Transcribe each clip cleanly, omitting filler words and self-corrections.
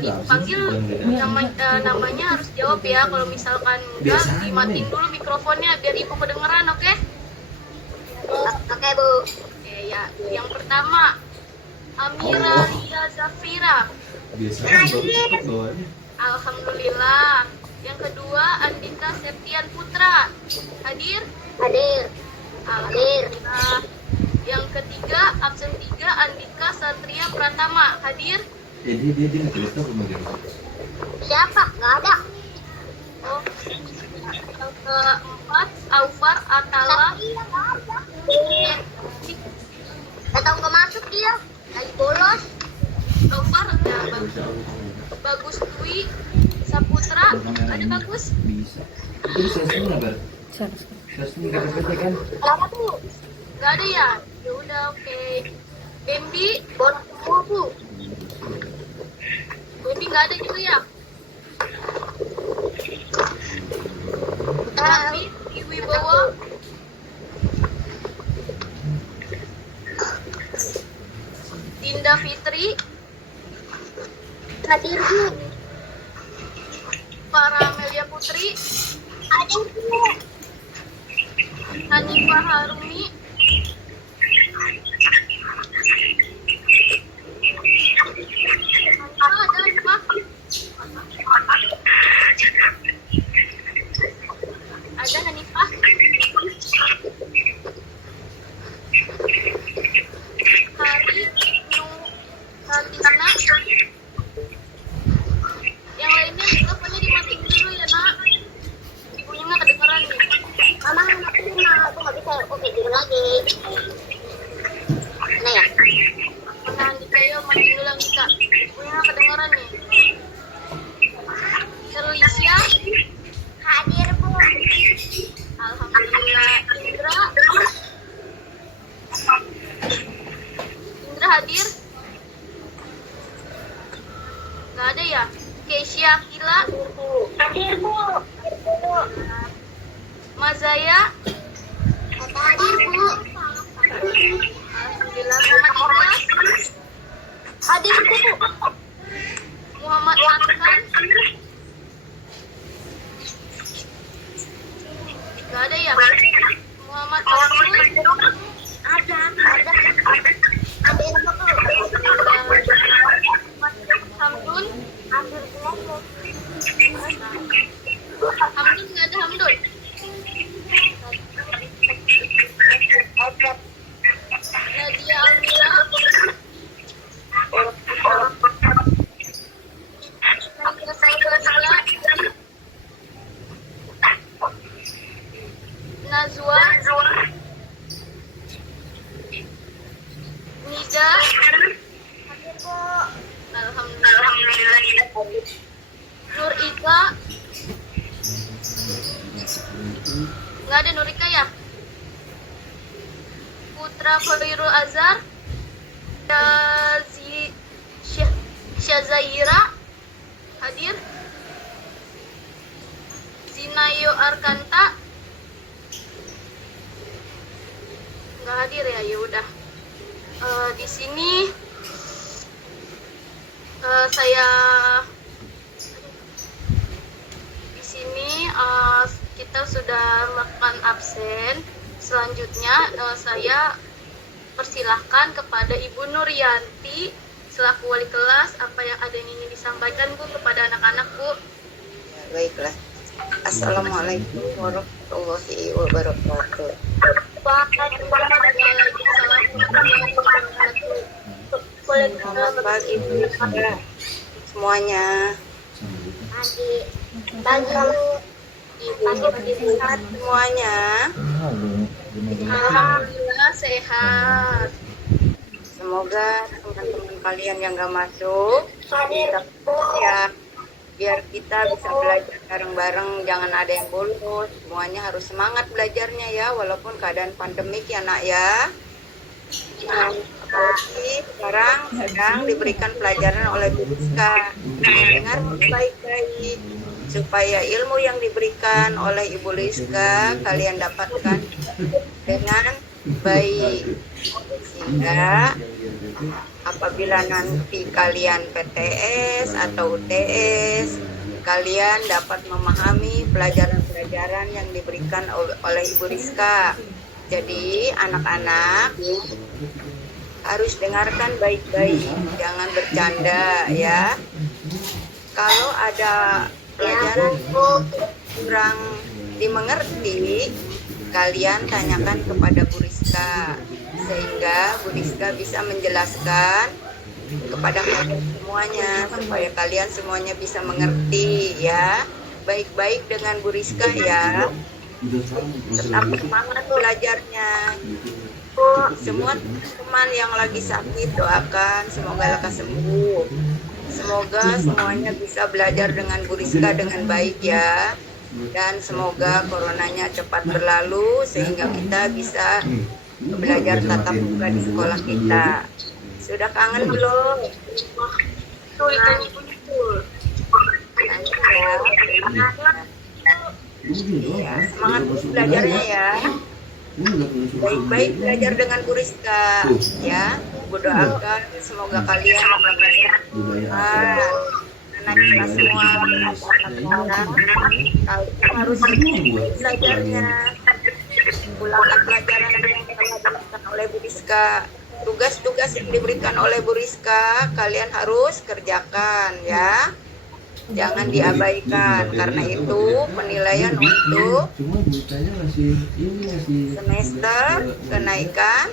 dipanggil namanya harus jawab ya. Kalau misalkan enggak, dimatiin dulu mikrofonnya biar ibu kedengeran, oke? Oke, Bu. Oke ya. Yang pertama, Amira Ria Zafira. Alhamdulillah. Yang kedua, Andika Septian Putra. Hadir? Hadir. Alhamdulillah. Yang ketiga, absen 3, Andika Satria Pratama. Hadir? Dia Siapa? Nggak ada. Oh. Yang keempat, Aufar Atala. Nggak tahu nggak masuk dia. Lagi bolos. Aufar ya, Bagus Dwi Saputra. Ada Bagus? Bisa. Itu bisa semua kan? Bisa kan? Kenapa tuh? Nggak ada ya? Ya udah, oke. Bambi, Bolos semua, Bu. Bambi nggak ada juga ya? Bambi, Wibowo. Dinda Fitri. Hadir, Bu. Farah Amelia Putri. Hadir, Bu. Hanifah Harumi. Ada Hanifah? Ada Hanifah? Hari Nu Ratisna. Yang lainnya mikrofonnya dimatiin dulu ya, Nak. Ibunya nggak kedengeran nih. Mama, aku nggak bisa. Oke, tidur lagi. Mana ya? Mana Andika, ya matiin dulu Andika. Ibunya nggak kedengeran nih. Serlisya. Hadir, Bu. Alhamdulillah. Indra hadir? Nggak ada ya? Keisha Kila. Hadir, Bu. Mazaya. Hadir, Bu. Alhamdulillah. Muhammad Ilyas. Hadir, Bu. Muhammad Arkan. Nggak ada ya? Muhammad Abdul. Ada. Hadir, Bu. Hamdun. Hadir, Bu. Hamdun nggak ada Hamdun. Nadia Almira. Nadia Saidullah. Nazwa. Nida. Hadir, Bu. Alhamdulillah. Nur Ika. Nggak ada Nur Ika ya? Putra Khairul Azhar. Syazaira. Hadir. Zinayo Arkanta. Nggak hadir ya? Ya udah. Di sini saya di sini kita sudah melakukan absen. Selanjutnya saya persilahkan kepada Ibu Nuryanti selaku wali kelas, apa yang ada yang ingin disampaikan, Bu, kepada anak-anak, Bu. Baiklah. Assalamualaikum warahmatullahi wabarakatuh. Selamat pagi semuanya. Pagi Sehat semuanya. Alhamdulillah sehat. Semoga teman-teman kalian yang gak masuk bisa ya, biar kita bisa belajar bareng-bareng, jangan ada yang bolos. Semuanya harus semangat belajarnya ya, walaupun keadaan pandemik ya nak ya. Apalagi sekarang sedang diberikan pelajaran oleh Bu Rizka. Dengar baik-baik supaya ilmu yang diberikan oleh Ibu Rizka kalian dapatkan dengan baik, sehingga apabila nanti kalian PTS atau UTS, kalian dapat memahami pelajaran-pelajaran yang diberikan oleh Ibu Rizka. Jadi anak-anak harus dengarkan baik-baik, jangan bercanda ya. Kalau ada pelajaran kurang dimengerti, kalian tanyakan kepada Bu Rizka, sehingga Bu Rizka bisa menjelaskan kepada kalian semuanya, supaya kalian semuanya bisa mengerti ya. Baik-baik dengan Bu Rizka ya, tetap semangat belajarnya. Semua teman yang lagi sakit, doakan semoga lekas sembuh. Semoga semuanya bisa belajar dengan Bu Rizka dengan baik ya. Dan semoga coronanya cepat berlalu sehingga kita bisa belajar tatap muka di sekolah kita. Sudah kangen belum? Betul, betul. Ya, semangat belajarnya ya. Baik-baik belajar dengan Bu Rizka ya. Bu doakan semoga kalian anak kita semua kalian harus belajarnya. Ulangkan pelajaran yang telah diberikan oleh Bu Rizka. Tugas-tugas yang diberikan oleh Bu Rizka kalian harus kerjakan ya. Jangan diabaikan, karena itu penilaian untuk semester kenaikan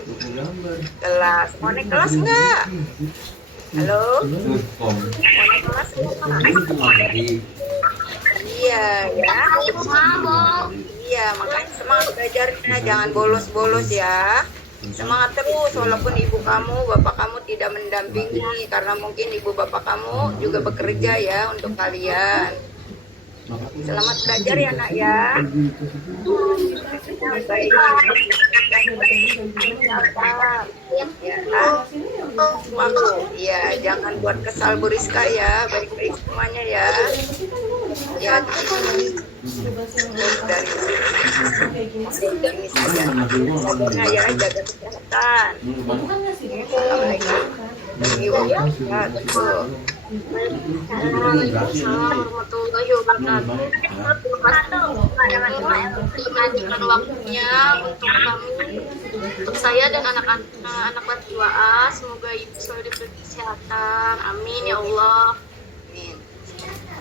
kelas. Mau naik kelas enggak? Halo? Mau naik kelas enggak? Iya ya. Iya, makanya semangat belajarnya, jangan bolos-bolos ya. Semangat terus walaupun ibu kamu, bapak kamu tidak mendampingi, karena mungkin ibu bapak kamu juga bekerja ya untuk kalian. Selamat belajar ya nak ya. Baik. Ya, jangan buat kesal Bu Rizka ya, baik-baik semuanya ya. Ya, dari ini saja. Pokoknya ya jaga kesehatan. Assalamualaikum. Ya, betul. Warahmatullahi wabarakatuh. Mengajukan waktunya untuk kami, untuk saya dan anak-anak kelas 2A. Semoga ibu selalu diberi kesehatan. Amin ya Allah. Amin.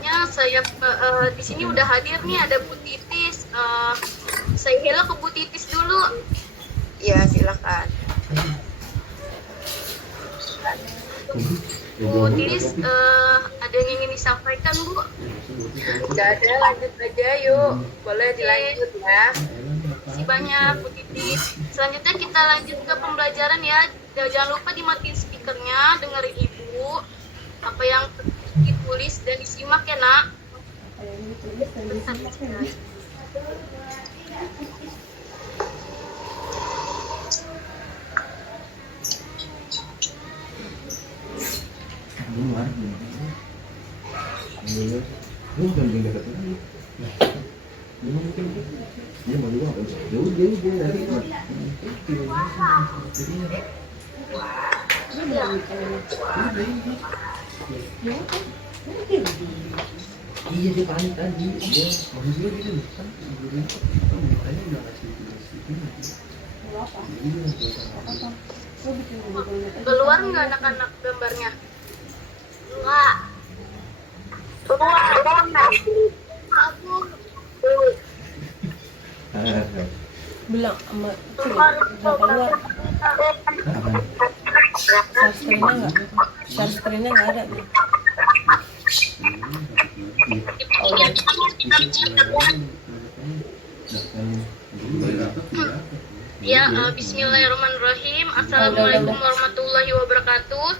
Ya, saya di sini udah hadir nih, ada Bu Titis. Saya hello ke Bu Titis dulu. Ya, silakan. Bu Titis, ada yang ingin disampaikan, Bu? Tidak ada, lanjut aja yuk. Boleh dilanjut ya. Terima kasih banyak, Bu Titis. Selanjutnya kita lanjut ke pembelajaran ya. Jangan lupa dimatiin speakernya, dengerin Ibu apa yang ditulis dan disimak ya nak. Iya dia panik tadi, dia maksudnya gitu kan, mukanya udah kasih Keluar nggak anak-anak gambarnya? Enggak. Bilang sama keluar share screen-nya nggak ada nih. Ya, bismillahirrahmanirrahim. Assalamualaikum warahmatullahi wabarakatuh.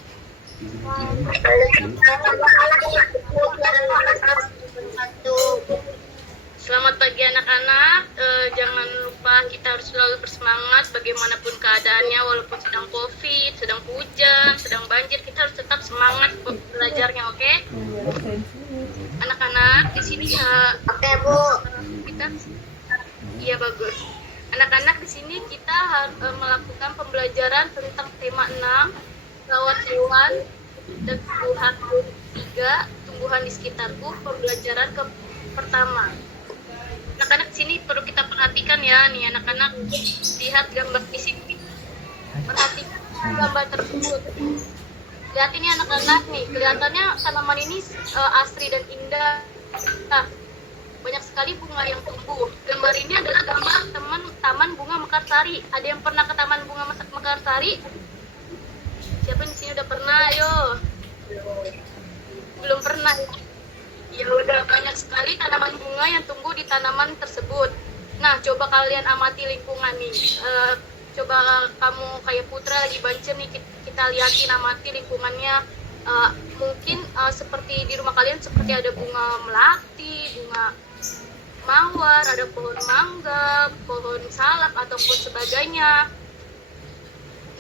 Selamat pagi anak-anak. Jangan lupa kita harus selalu bersemangat bagaimanapun keadaannya, walaupun sedang COVID, sedang hujan, sedang banjir, kita harus tetap semangat belajarnya, oke? Anak-anak di sini ya. Oke, Bu. Kita, iya bagus. Anak-anak di sini kita melakukan pembelajaran tentang tema 6 rawat hewan dan tumbuhan di sekitarku. Pembelajaran pertama. Anak-anak sini perlu kita perhatikan ya nih anak-anak, lihat gambar di sini. Perhatikan gambar tersebut. Lihat ini anak-anak nih, kelihatannya tanaman ini asri dan indah. Nah, banyak sekali bunga yang tumbuh. Gambar ini adalah gambar taman bunga Mekarsari. Ada yang pernah ke taman bunga Mekarsari? Siapa di sini udah pernah? Ayo. Belum pernah. Ya udah, banyak sekali tanaman bunga yang tumbuh di tanaman tersebut. Nah, coba kalian amati lingkungan nih. Coba kamu kayak Putra lagi bancer nih, kita liatin, amati lingkungannya. Mungkin seperti di rumah kalian seperti ada bunga melati, bunga mawar, ada pohon mangga, pohon salak ataupun sebagainya.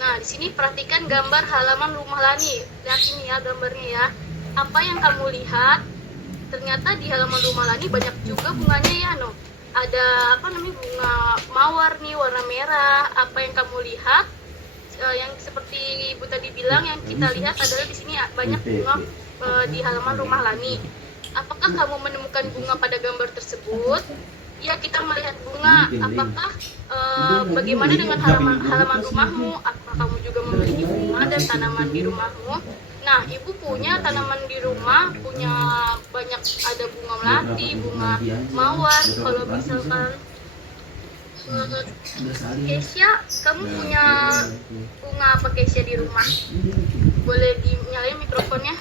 Nah, di sini perhatikan gambar halaman rumah Lani. Lihat ini ya gambarnya ya. Apa yang kamu lihat? Ternyata di halaman rumah Lani banyak juga bunganya ya, no. Ada bunga mawar nih warna merah. Apa yang kamu lihat? Yang seperti Ibu tadi bilang, yang kita lihat adalah di sini banyak bunga di halaman rumah Lani. Apakah kamu menemukan bunga pada gambar tersebut? Ya, kita melihat bunga. Apakah bagaimana dengan halaman rumahmu? Apakah kamu juga memiliki bunga dan tanaman di rumahmu? Nah, Ibu punya tanaman di rumah, punya banyak, ada bunga melati, bunga mawar. Kalau misalkan Keisha, kamu punya bunga apa Keisha di rumah? Boleh dinyalain mikrofonnya?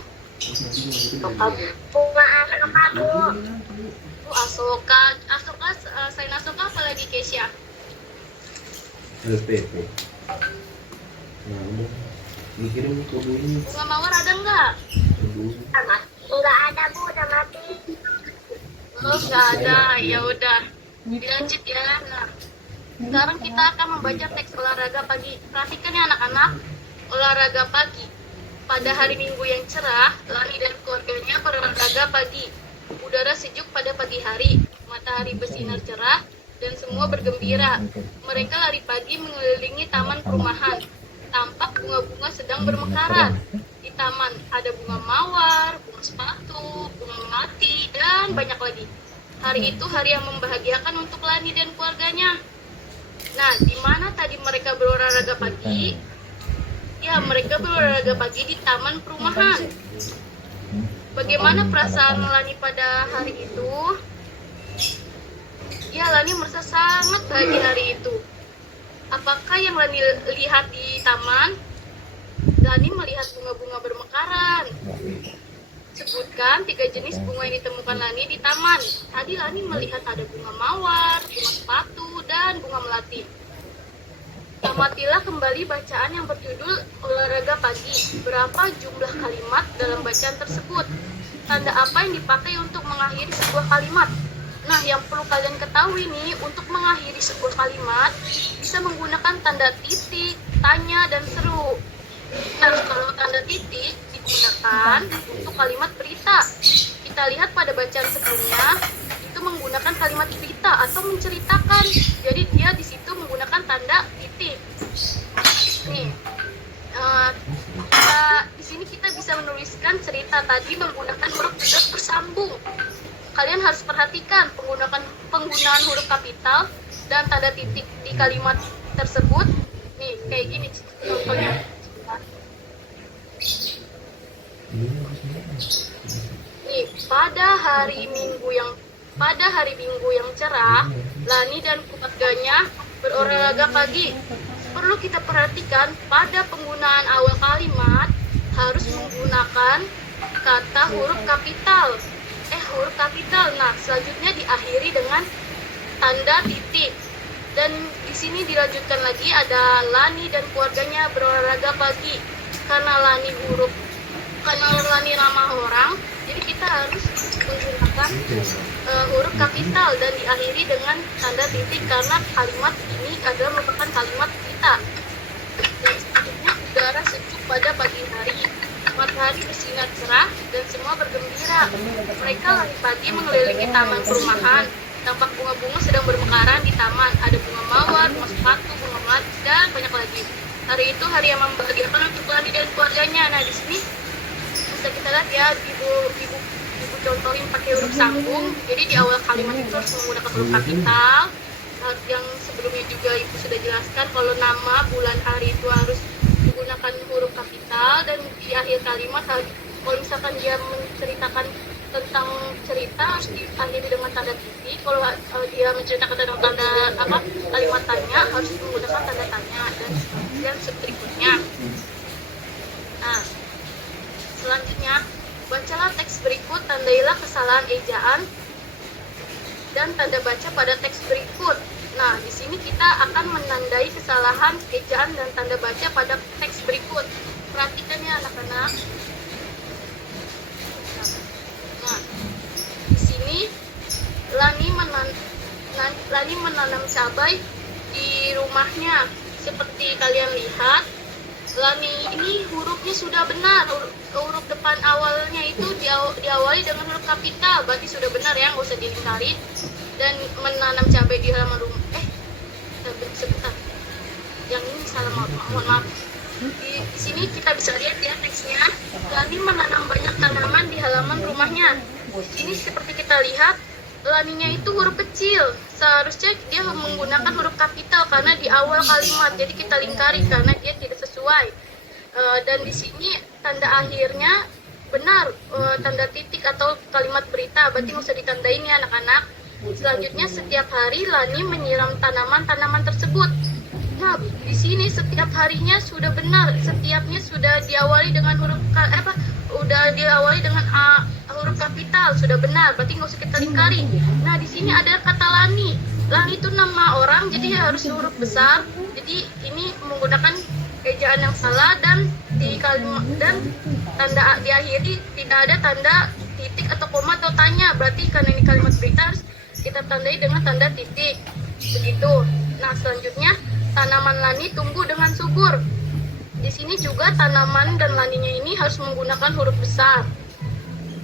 Bunga asoka, Bu. Asoka, selain asoka apa lagi Keisha? LPP. Nah, udah. Mikirin ke bunyi. Bunga mawar ada nggak? Enggak ada, Bu, udah mati. Oh, nggak ada. Ya udah. Dilanjut ya. Nah, sekarang kita akan membaca teks olahraga pagi. Perhatikan ya anak-anak. Olahraga pagi. Pada hari Minggu yang cerah, Lani dan keluarganya berolahraga pagi. Udara sejuk pada pagi hari, matahari bersinar cerah, dan semua bergembira. Mereka lari pagi mengelilingi taman perumahan. Tampak bunga-bunga sedang bermekaran. Di taman ada bunga mawar, bunga sepatu, bunga melati, dan banyak lagi. Hari itu hari yang membahagiakan untuk Lani dan keluarganya. Nah, di mana tadi mereka berolahraga pagi? Ya, mereka berolahraga pagi di taman perumahan. Bagaimana perasaan Lani pada hari itu? Ya, Lani merasa sangat bahagia hari itu. Apakah yang Lani lihat di taman? Lani melihat bunga-bunga bermekaran. Sebutkan 3 jenis bunga yang ditemukan Lani di taman. Tadi Lani melihat ada bunga mawar, bunga sepatu, dan bunga melati. Amatilah kembali bacaan yang berjudul olahraga pagi. Berapa jumlah kalimat dalam bacaan tersebut? Tanda apa yang dipakai untuk mengakhiri sebuah kalimat? Nah, yang perlu kalian ketahui nih, untuk mengakhiri sebuah kalimat bisa menggunakan tanda titik, tanya, dan seru. Nah, kalau tanda titik digunakan untuk kalimat berita. Kita lihat pada bacaan sebelumnya, itu menggunakan kalimat berita atau menceritakan. Jadi dia di situ menggunakan tanda titik. Nih, di sini kita bisa menuliskan cerita tadi menggunakan huruf besar bersambung. Kalian harus perhatikan penggunaan huruf kapital dan tanda titik di kalimat tersebut. Nih, kayak gini contohnya. Nih, pada hari Minggu yang cerah, Lani dan keluarganya berolahraga pagi. Perlu kita perhatikan pada penggunaan awal kalimat harus menggunakan kata huruf kapital. Nah, selanjutnya diakhiri dengan tanda titik. Dan di sini dilanjutkan lagi ada Lani dan keluarganya berolahraga pagi. Karena Lani ramah orang, jadi kita harus menggunakan huruf kapital dan diakhiri dengan tanda titik karena kalimat ini adalah merupakan kalimat kita. Dan selanjutnya udara sejuk pada pagi hari. Matahari bersinar cerah dan semua bergembira. Mereka lari pagi mengelilingi taman perumahan. Tampak bunga-bunga sedang bermekaran di taman. Ada bunga mawar, bunga sepatu, bunga melati, dan banyak lagi. Hari itu hari yang membahagiakan untuk Lani dan keluarganya. Nah, di sini bisa kita lihat ya, ibu contohin pakai huruf sambung. Jadi di awal kalimat itu harus menggunakan huruf kapital. Yang sebelumnya juga ibu sudah jelaskan kalau nama, bulan, hari itu harus menggunakan huruf kapital, dan di akhir kalimat kalau misalkan dia menceritakan tentang cerita harus diakhiri dengan tanda titik. Kalau dia menceritakan tentang tanda kalimat tanya harus menggunakan tanda tanya, dan seterusnya. Nah, selanjutnya bacalah teks berikut, tandailah kesalahan ejaan dan tanda baca pada teks berikut. Nah, di sini kita akan menandai kesalahan ejaan dan tanda baca pada teks berikut. Perhatikan ya anak-anak. Nah, di sini Lani menanam cabai di rumahnya. Seperti kalian lihat, Lani ini hurufnya sudah benar. Huruf depan awalnya itu diawali dengan huruf kapital, berarti sudah benar ya, nggak usah dilingkarin. Dan menanam cabai di halaman rumah. Sebentar. Yang ini salah, mohon maaf. Di sini kita bisa lihat ya teksnya. Lani menanam banyak tanaman di halaman rumahnya. Di sini seperti kita lihat, Laninya itu huruf kecil. Seharusnya dia menggunakan huruf kapital karena di awal kalimat. Jadi kita lingkari karena dia tidak sesuai. Dan di sini tanda akhirnya benar, tanda titik atau kalimat berita. Berarti nggak usah ditandain ya anak-anak. Selanjutnya, setiap hari Lani menyiram tanaman-tanaman tersebut. Nah, di sini setiap harinya sudah benar, setiapnya sudah diawali dengan huruf huruf kapital, sudah benar, berarti nggak usah kita lingkari. Nah, di sini ada kata Lani. Lani itu nama orang, jadi harus huruf besar. Jadi ini menggunakan ejaan yang salah, dan di kalimat dan tanda diakhiri tidak ada tanda titik atau koma atau tanya. Berarti karena ini kalimat berita harus kita tandai dengan tanda titik. Begitu. Nah, selanjutnya tanaman Lani tumbuh dengan subur. Di sini juga tanaman dan Laninya ini harus menggunakan huruf besar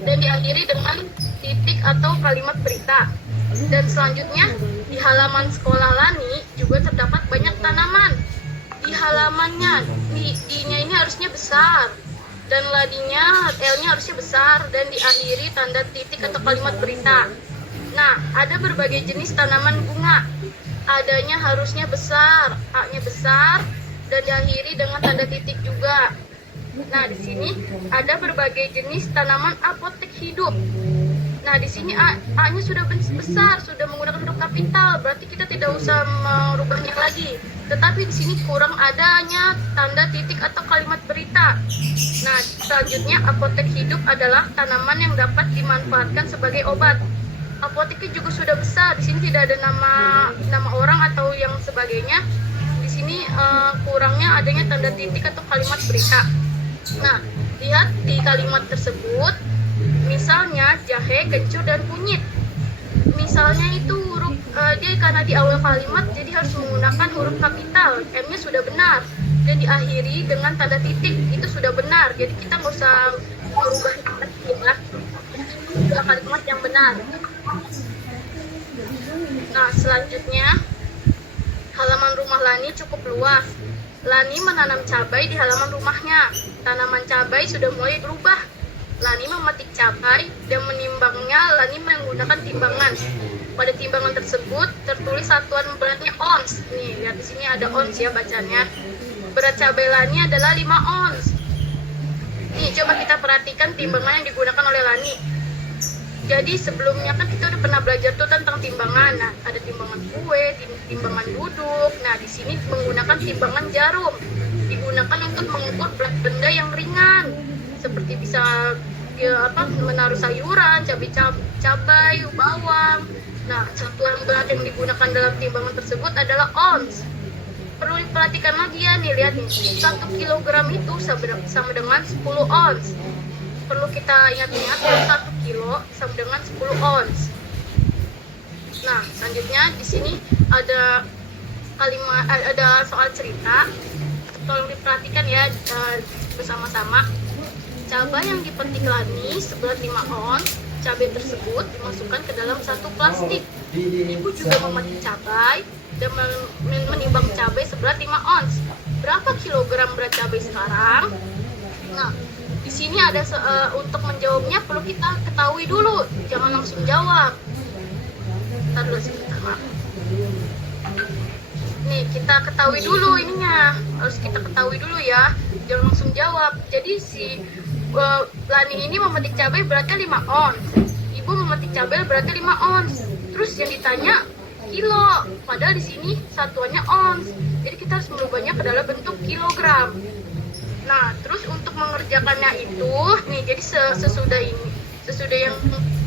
dan diakhiri dengan titik atau kalimat berita. Dan selanjutnya di halaman sekolah Lani juga terdapat banyak tanaman. Di halamannya, D-nya ini harusnya besar dan Laninya, L-nya harusnya besar, dan diakhiri tanda titik atau kalimat berita. Nah, ada berbagai jenis tanaman bunga. Adanya harusnya besar, A-nya besar, dan diakhiri dengan tanda titik juga. Nah, di sini ada berbagai jenis tanaman apotek hidup. Nah, di sini A-nya sudah besar, sudah menggunakan huruf kapital, berarti kita tidak usah merubahnya lagi. Tetapi di sini kurang adanya tanda titik atau kalimat berita. Nah, selanjutnya apotek hidup adalah tanaman yang dapat dimanfaatkan sebagai obat. Apoteknya juga sudah besar. Di sini tidak ada nama orang atau yang sebagainya. Di sini kurangnya adanya tanda titik atau kalimat berita. Nah, lihat di kalimat tersebut, misalnya jahe, kencur, dan kunyit. Misalnya itu huruf dia karena di awal kalimat jadi harus menggunakan huruf kapital. M-nya sudah benar dan diakhiri dengan tanda titik, itu sudah benar. Jadi kita nggak usah merubah kalimat yang benar. Nah, selanjutnya halaman rumah Lani cukup luas. Lani menanam cabai di halaman rumahnya. Tanaman cabai sudah mulai berubah. Lani memetik cabai dan menimbangnya. Lani menggunakan timbangan. Pada timbangan tersebut tertulis satuan beratnya ons. Nih, lihat di sini ada ons ya bacanya. Berat cabai Lani adalah 5 ons. Nih, coba kita perhatikan timbangan yang digunakan oleh Lani. Jadi sebelumnya kan kita udah pernah belajar tuh tentang timbangan. Nah, ada timbangan kue, timbangan duduk. Nah, di sini menggunakan timbangan jarum. Digunakan untuk mengukur berat benda yang ringan. Seperti bisa menaruh sayuran, cabai, bawang. Nah, satuan berat yang digunakan dalam timbangan tersebut adalah ons. Perlu diperhatikan lagi ya, nih lihat nih. 1 kilogram itu sama dengan 10 ons. Perlu kita ingat-ingat, 1 kilo sama dengan 10 ons. Nah, selanjutnya di sini ada soal cerita. Tolong diperhatikan ya bersama-sama. Cabai yang dipetik Lani seberat 5 ons. Cabai tersebut dimasukkan ke dalam satu plastik. Ibu juga memetik cabai dan menimbang cabai seberat 5 ons. Berapa kilogram berat cabai sekarang? Nah, sini ada untuk menjawabnya perlu kita ketahui dulu, jangan langsung jawab. Ntar dulu sebentar, maaf. Nih, kita ketahui dulu ininya, harus kita ketahui dulu ya, jangan langsung jawab. Jadi si Lani ini memetik cabai beratnya 5 ons, ibu memetik cabai beratnya 5 ons. Terus yang ditanya kilo, padahal di sini satuannya ons. Jadi kita harus merubahnya ke dalam bentuk kilogram. Nah, terus untuk mengerjakannya itu, nih jadi sesudah yang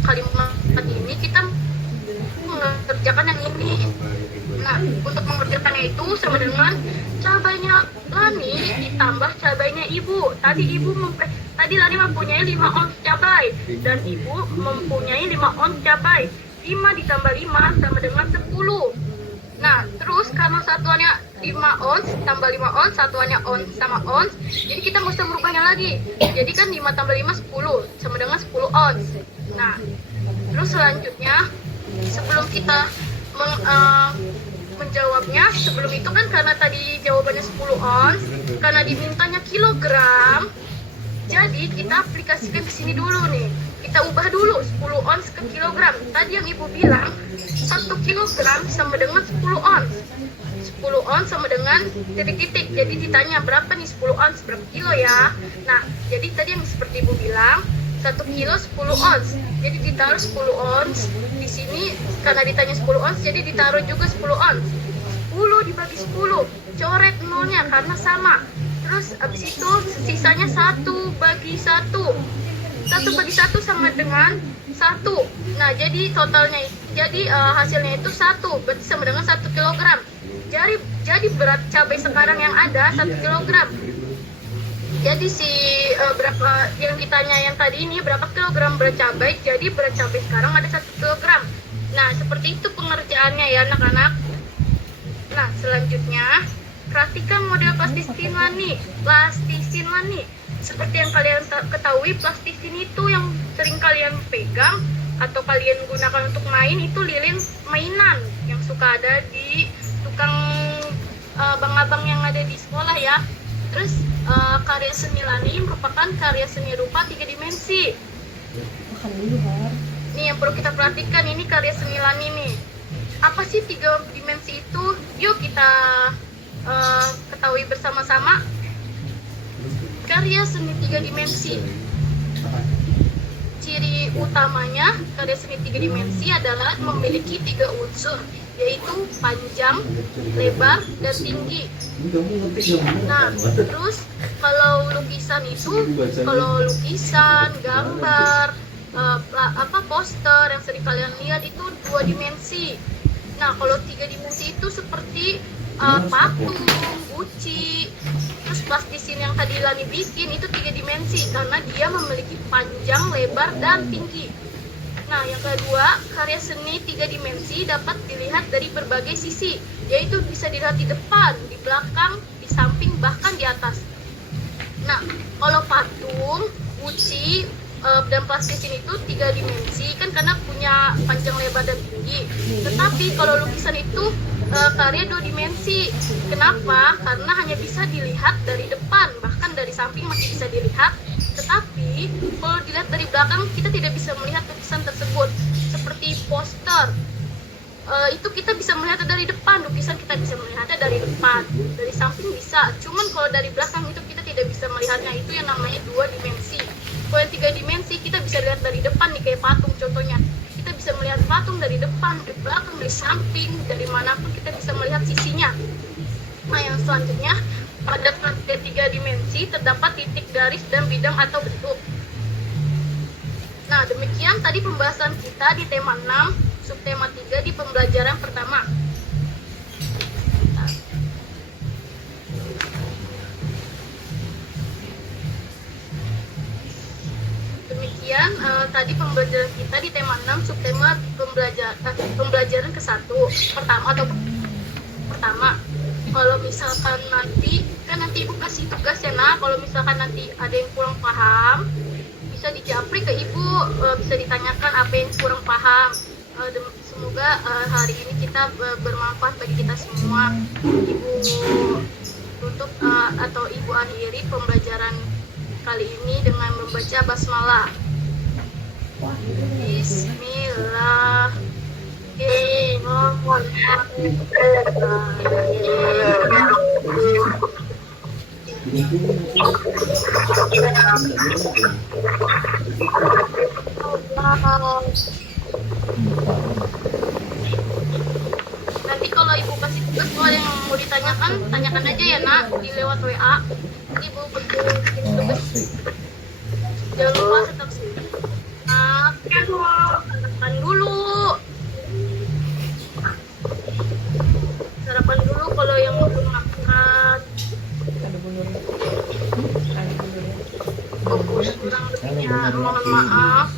kalimat ini kita mengerjakan yang ini. Nah, untuk mengerjakannya itu sama dengan cabainya Lani ditambah cabainya ibu. Tadi Lani mempunyai 5 ons cabai dan ibu mempunyai 5 ons cabai. 5 ditambah 5 sama dengan 10. Nah, terus karena satuannya 5 ons tambah 5 ons, satuannya ons sama ons, jadi kita nggak usah merubahnya lagi. Jadi kan 5 tambah 5 10 sama dengan 10 ons. Nah, terus selanjutnya sebelum kita menjawabnya, sebelum itu kan karena tadi jawabannya 10 ons, karena dimintanya kilogram, jadi kita aplikasikan ke sini dulu nih. Kita ubah dulu 10 ons ke kilogram. Tadi yang ibu bilang 1 kilogram sama dengan 10 ons. 10 ons sama dengan titik-titik. Jadi ditanya berapa nih 10 ons, berapa kilo ya. Nah, jadi tadi yang seperti ibu bilang 1 kilo 10 ons. Jadi ditaruh 10 ons di sini karena ditanya 10 ons, jadi ditaruh juga 10 ons. 10 dibagi 10, coret nolnya karena sama. Terus abis itu sisanya 1 bagi 1. 1 bagi 1 sama dengan 1. Nah, jadi totalnya, jadi hasilnya itu 1, berarti sama dengan 1 kilogram. Jadi berat cabai sekarang yang ada 1 kilogram. Jadi berapa yang ditanya yang tadi ini berapa kilogram berat cabai, jadi berat cabai sekarang ada 1 kilogram. Nah, seperti itu pengerjaannya ya anak-anak. Nah, selanjutnya perhatikan model plastisin Lani. Seperti yang kalian ketahui, plastisin itu yang sering kalian pegang atau kalian gunakan untuk main itu lilin mainan yang suka ada di tukang abang-abang yang ada di sekolah ya. Terus karya seni Lani merupakan karya seni rupa 3 dimensi. Makan dulu, Har. Nih yang perlu kita perhatikan, ini karya seni Lani nih. Apa sih 3 dimensi itu? Yuk kita ketahui bersama-sama. Karya seni 3 dimensi. Ciri utamanya karya seni 3 dimensi adalah memiliki 3 unsur, yaitu panjang, lebar, dan tinggi. Nah, terus kalau lukisan itu, gambar, poster yang sering kalian lihat itu 2 dimensi. Nah, kalau 3 dimensi itu seperti patung, guci. Terus plastisin yang tadi Lani bikin itu 3 dimensi karena dia memiliki panjang, lebar, dan tinggi. Nah, yang kedua, karya seni 3 dimensi dapat dilihat dari berbagai sisi, yaitu bisa dilihat di depan, di belakang, di samping, bahkan di atas. Nah, kalau patung, guci, dan plastisin itu 3 dimensi kan karena punya panjang, lebar, dan tinggi. Tetapi kalau lukisan itu karya 2 dimensi. Kenapa? Karena hanya bisa dilihat dari depan, bahkan dari samping masih bisa dilihat. Tetapi kalau dilihat dari belakang kita tidak bisa melihat lukisan tersebut. Seperti poster, itu kita bisa melihatnya dari depan, lukisan kita bisa melihatnya dari depan, dari samping bisa. Cuman kalau dari belakang itu kita tidak bisa melihatnya, itu yang namanya 2 dimensi. Kalau yang 3 dimensi kita bisa lihat dari depan nih, kayak patung contohnya. Kita bisa melihat patung dari depan, dari belakang, dari samping, dari manapun kita bisa melihat sisinya. Nah, yang selanjutnya, pada karya 3 dimensi terdapat titik, garis, dan bidang atau bentuk. Nah, demikian tadi pembahasan kita di tema 6, subtema 3 di pembelajaran pertama. Demikian tadi pembelajaran kita di tema 6, subtema pembelajaran ke-1 pertama. Kalau misalkan nanti ibu kasih tugas ya, nah kalau misalkan nanti ada yang kurang paham bisa dijapri ke ibu, bisa ditanyakan apa yang kurang paham. Semoga hari ini kita bermanfaat bagi kita semua. Ibu tutup atau ibu akhiri pembelajaran kali ini dengan membaca basmalah. Nanti kalau ibu kasih tugas, kalau ada yang mau ditanyakan, tanyakan aja ya nak, di lewat WA. Nanti ibu betul tugas. Jangan lupa tetap sini. Nah, sarapan dulu. Sarapan dulu kalau yang belum makan. Ada bunurnya. Ada bunurnya. Kurang lebihnya mohon maaf.